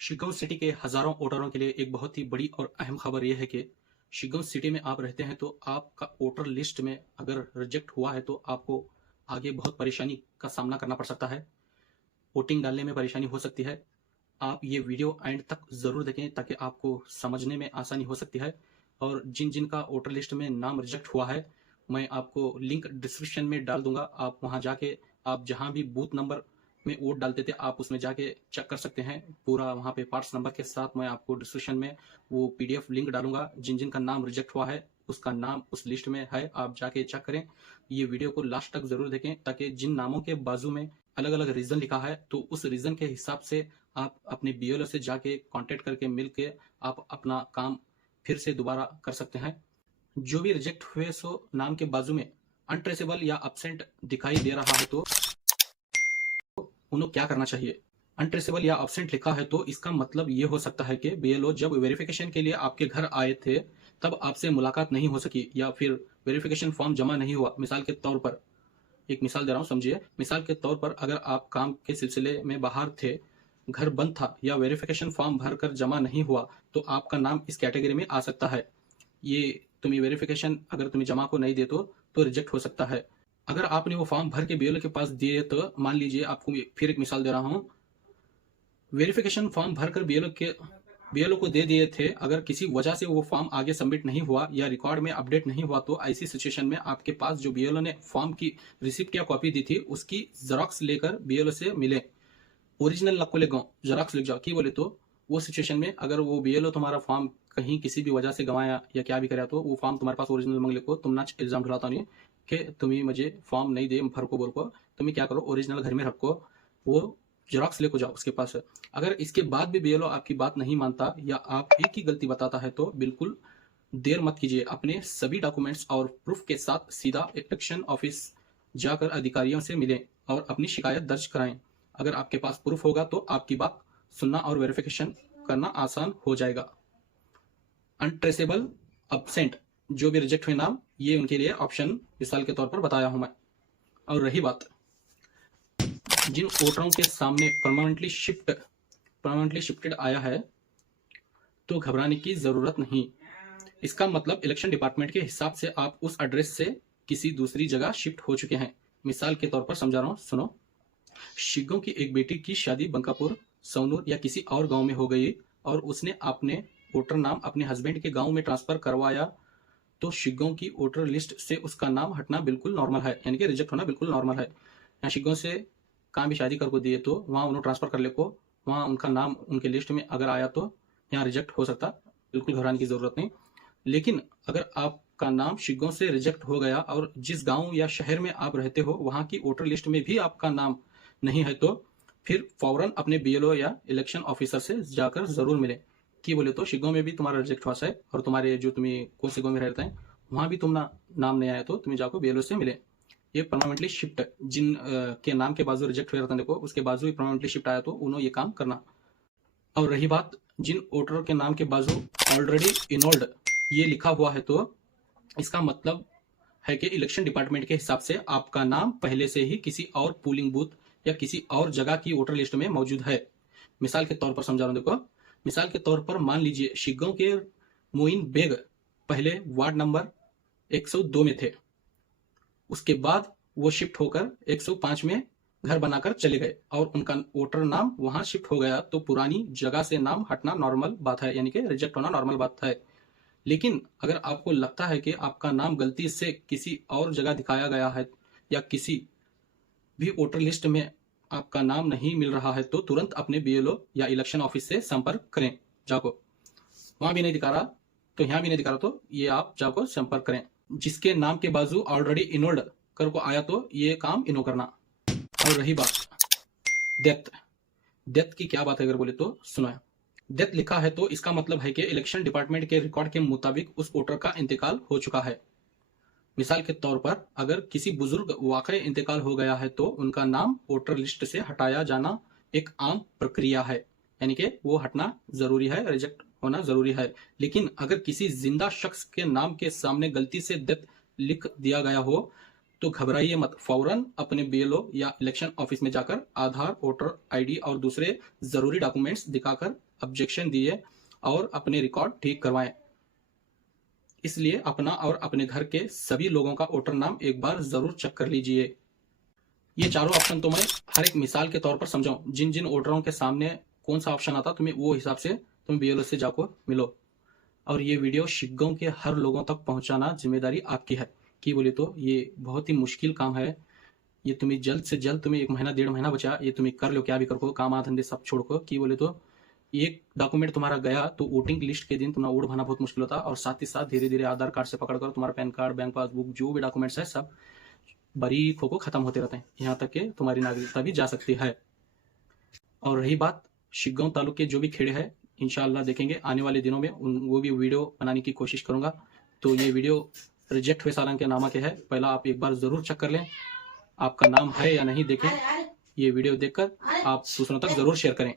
Shigaon city के हजारों वोटरों के लिए एक बहुत ही बड़ी और अहम खबर यह है कि शिगांव सिटी में आप रहते हैं तो आपका वोटर लिस्ट में अगर रिजेक्ट हुआ है तो आपको आगे बहुत परेशानी का सामना करना पड़ सकता है। वोटिंग डालने में परेशानी हो सकती है। आप ये वीडियो एंड तक ज़रूर देखें ताकि आपको समझने में आसानी हो सकती है। और जिन जिन का वोटर लिस्ट में नाम रिजेक्ट हुआ है, मैं आपको लिंक डिस्क्रिप्शन में डाल दूंगा। आप वहां जाके आप जहां भी बूथ नंबर में वोट डालते थे आप उसमें जाके चेक कर सकते हैं। पूरा वहां पे पार्ट्स नंबर के साथ मैं आपको डिस्क्रिप्शन में वो पीडीएफ लिंक डालूंगा। जिन जिन का नाम रिजेक्ट हुआ है उसका नाम उस लिस्ट में है, आप जाके चेक करें। ये वीडियो को लास्ट तक जरूर देखें ताकि जिन नामों के बाजू में अलग अलग रीजन लिखा है तो उस रीजन के हिसाब से आप अपने बीएलओ से जाके कांटेक्ट करके मिल के आप अपना काम फिर से दोबारा कर सकते हैं। जो भी रिजेक्ट हुए सो नाम के बाजू में अनट्रेसेबल या अब्सेंट दिखाई दे रहा है तो उन्हें क्या करना चाहिए। अनट्रेसेबल या अब्सेंट लिखा है तो इसका मतलब ये हो सकता है कि बीएलओ जब वेरिफिकेशन के लिए आपके घर आए थे तब आपसे मुलाकात नहीं हो सकी या फिर वेरिफिकेशन फॉर्म जमा नहीं हुआ। मिसाल के तौर पर एक मिसाल दे रहा हूँ, समझिए। मिसाल के तौर पर अगर आप काम के सिलसिले में बाहर थे, घर बंद था या वेरिफिकेशन फॉर्म भरकर जमा नहीं हुआ तो आपका नाम इस कैटेगरी में आ सकता है। ये तुम्हें वेरिफिकेशन अगर तुम्हें जमा को नहीं दे तो रिजेक्ट हो सकता है। अगर आपने वो फॉर्म भर के बीएलओ के पास दिए तो मान लीजिए, आपको फिर एक मिसाल दे रहा हूँ, वेरिफिकेशन फॉर्म भरकर बीएलओ को दे दिए थे। अगर किसी वजह से वो फॉर्म आगे सबमिट नहीं हुआ या रिकॉर्ड में अपडेट नहीं हुआ तो ऐसी सिचुएशन में आपके पास जो बीएलओ ने फॉर्म की रिसिप्ट या कॉपी दी थी उसकी जेरॉक्स लेकर बीएलओ से मिले। ओरिजिनल नको ले गाँव जेरॉक्स लिख जाओ की बोले तो वो सिचुएशन में अगर वो बीएलओ तुम्हारा फॉर्म कहीं किसी भी वजह से गंवाया या क्या भी कराया तो वो फॉर्म तुम्हारे पास ओरिजिनल मंग को तुम ना इल्जाम ढुलाता नहीं कि तुम्हें मुझे फॉर्म नहीं दे भर को बोल को, तुम्हें क्या करो ओरिजिनल घर में रखो, वो जेरॉक्स लेको जाओ उसके पास। अगर इसके बाद भी बीएलओ आपकी बात नहीं मानता या आप एक ही गलती बताता है तो बिल्कुल देर मत कीजिए। अपने सभी डॉक्यूमेंट्स और प्रूफ के साथ सीधा इलेक्शन ऑफिस जाकर अधिकारियों से मिलें और अपनी शिकायत दर्ज कराएं। अगर आपके पास प्रूफ होगा तो आपकी बात सुनना और वेरिफिकेशन करना आसान हो जाएगा। अनट्रेसेबल, अब्सेंट जो भी रिजेक्ट हुए नाम, ये उनके लिए ऑप्शन मिसाल के तौर पर बताया हूं मैं। और रही बात जिन वोटरों के सामने परमानेंटली शिफ्टेड आया है तो घबराने की जरूरत नहीं। इसका मतलब इलेक्शन डिपार्टमेंट के हिसाब से आप उस एड्रेस से किसी दूसरी जगह शिफ्ट हो चुके हैं। मिसाल के तौर पर समझा रहा हूं, सुनो। शिगांव की एक बेटी की शादी बंकापुर, सौनूर या किसी और गांव में हो गई और उसने अपने वोटर नाम अपने हस्बैंड के गांव में ट्रांसफर करवाया तो शिगांव की वोटर लिस्ट से उसका नाम हटना बिल्कुल नॉर्मल है, यानी कि रिजेक्ट होना बिल्कुल नॉर्मल है। यहाँ शिगांव से कहाँ भी शादी करको दिए तो वहाँ उन्होंने ट्रांसफर कर ले को वहाँ उनका नाम उनके लिस्ट में अगर आया तो यहाँ रिजेक्ट हो सकता, बिल्कुल घबराने की जरूरत नहीं। लेकिन अगर आपका नाम शिगांव से रिजेक्ट हो गया और जिस गांव या शहर में आप रहते हो वहां की वोटर लिस्ट में भी आपका नाम नहीं है तो फिर फौरन अपने बीएलओ या इलेक्शन ऑफिसर से जाकर जरूर मिले। कि बोले तो शिगांव में भी तुम्हारा रिजेक्ट हुआ है और तुम्हारे जो तुम्हें कौन से गांव में रहते हैं वहां भी तुम नाम नहीं आया तो तुम्हें जाकर बीएलओ से मिले। ये परमानेंटली शिफ्ट जिन के नाम के बाजू रिजेक्ट हुए रहते देखो उसके बाजू ही परमानेंटली शिफ्ट आया तो उन्होंने ये काम करना। और रही बात जिन वोटर के नाम के बाजू ऑलरेडी इनोल्ड ये लिखा हुआ है तो इसका मतलब है कि इलेक्शन डिपार्टमेंट के हिसाब से आपका नाम पहले से ही किसी और पोलिंग बूथ या किसी और जगह की वोटर लिस्ट में मौजूद है। मिसाल के तौर पर समझा रहा हूं, देखो। मिसाल के तौर पर मान लीजिए शिगांव के मोइन बेग पहले वार्ड नंबर 102 में थे, उसके बाद वो शिफ्ट होकर 105 में घर बनाकर चले गए और उनका वोटर नाम वहां शिफ्ट हो गया तो पुरानी जगह से नाम हटना नॉर्मल बात है, यानी कि रिजेक्ट होना नॉर्मल बात है। लेकिन अगर आपको लगता है कि आपका नाम गलती से किसी और जगह दिखाया गया है या किसी भी वोटर लिस्ट में आपका नाम नहीं मिल रहा है तो तुरंत अपने बीएलओ या इलेक्शन ऑफिस से संपर्क करें। जाको वहां भी नहीं दिखा रहा तो यहाँ भी नहीं दिखा रहा तो ये आप जाको संपर्क करें। जिसके नाम के बाजू ऑलरेडी इनोल्ड कर को आया तो ये काम इनो करना। और रही बात डेथ की क्या बात है अगर बोले तो सुनो। डेथ लिखा है तो इसका मतलब है कि इलेक्शन डिपार्टमेंट के रिकॉर्ड के मुताबिक उस वोटर का इंतकाल हो चुका है। मिसाल के तौर पर अगर किसी बुजुर्ग वाकई इंतकाल हो गया है तो उनका नाम वोटर लिस्ट से हटाया जाना एक आम प्रक्रिया है, यानी कि वो हटना जरूरी है, रिजेक्ट होना जरूरी है। लेकिन अगर किसी जिंदा शख्स के नाम के सामने गलती से डेथ लिख दिया गया हो तो घबराइए मत, फौरन अपने बीएलओ या इलेक्शन ऑफिस में जाकर आधार, वोटर आईडी और दूसरे जरूरी डॉक्यूमेंट्स दिखाकर ऑब्जेक्शन दिए और अपने रिकॉर्ड ठीक करवाएं। इसलिए अपना और अपने घर के सभी लोगों का वोटर नाम एक बार जरूर चेक कर लीजिए। ये चारों ऑप्शन तो मैं हर एक मिसाल के तौर पर समझाऊं, जिन जिन वोटरों के सामने कौन सा ऑप्शन आता तुम्हें वो हिसाब से तुम बीएलओ से जाको मिलो। और ये वीडियो शिग्गांव के हर लोगों तक पहुंचाना जिम्मेदारी आपकी है। कि बोले तो ये बहुत ही मुश्किल काम है। ये तुम्हें जल्द से जल्द, तुम्हें 1 महीना 1.5 महीना बचा, ये तुम्हें कर लो, क्या भी करो, काम धंधे सब छोड़ को। कि बोले तो एक डॉक्यूमेंट तुम्हारा गया तो वोटिंग लिस्ट के दिन तुम्हारा वोट भरना बहुत मुश्किल होता, और साथ ही साथ धीरे धीरे आधार कार्ड से पकड़कर तुम्हारा पैन कार्ड, बैंक पासबुक, जो भी डॉक्यूमेंट्स है सब बारीक होकर खत्म होते रहते हैं, यहाँ तक कि तुम्हारी नागरिकता भी जा सकती है। और रही बात शिग्गांव तालुके के जो भी खेड़े हैं, इंशाअल्लाह देखेंगे आने वाले दिनों में वो भी वीडियो बनाने की कोशिश करूंगा। तो ये वीडियो रिजेक्ट हुए सारंग के नामा के है, पहला आप एक बार जरूर चेक कर लें आपका नाम है या नहीं। देखें ये वीडियो देखकर आप दूसरों तक जरूर शेयर करें।